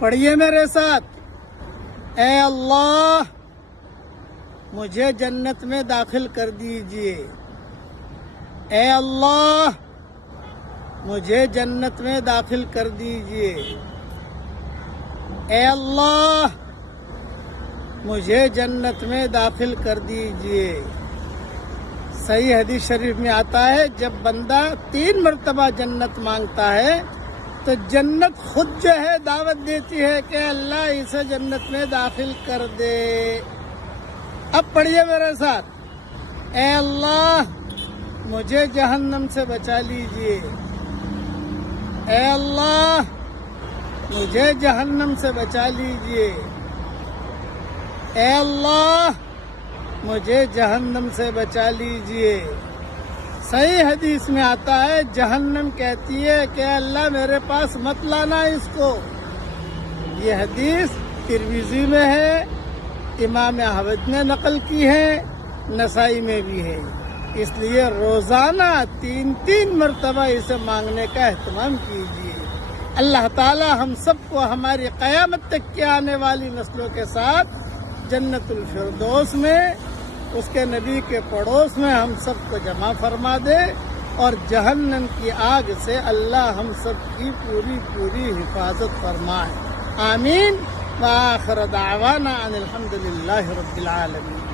پڑھیے میرے ساتھ، اے اللہ مجھے جنت میں داخل کر دیجئے، اے اللہ مجھے جنت میں داخل کر دیجئے، اے اللہ مجھے جنت میں داخل کر دیجئے۔ صحیح حدیث شریف میں آتا ہے جب بندہ 3 مرتبہ جنت مانگتا ہے تو جنت خود جو ہے دعوت دیتی ہے کہ اللہ اسے جنت میں داخل کر دے۔ اب پڑھیے میرے ساتھ، اے اللہ مجھے جہنم سے بچا لیجئے، اے اللہ مجھے جہنم سے بچا لیجئے، اے اللہ مجھے جہنم سے بچا لیجئے۔ صحیح حدیث میں آتا ہے جہنم کہتی ہے کہ اللہ میرے پاس مت لانا اس کو۔ یہ حدیث ترمذی میں ہے، امام احمد نے نقل کی ہے، نسائی میں بھی ہے۔ اس لیے روزانہ 3 مرتبہ اسے مانگنے کا اہتمام کیجیے۔ اللہ تعالی ہم سب کو ہماری قیامت تک کے آنے والی نسلوں کے ساتھ جنت الفردوس میں اس کے نبی کے پڑوس میں ہم سب کو جمع فرما دے، اور جہنم کی آگ سے اللہ ہم سب کی پوری حفاظت فرمائے، آمین۔ وآخر دعوانا ان الحمد للہ رب العالمین۔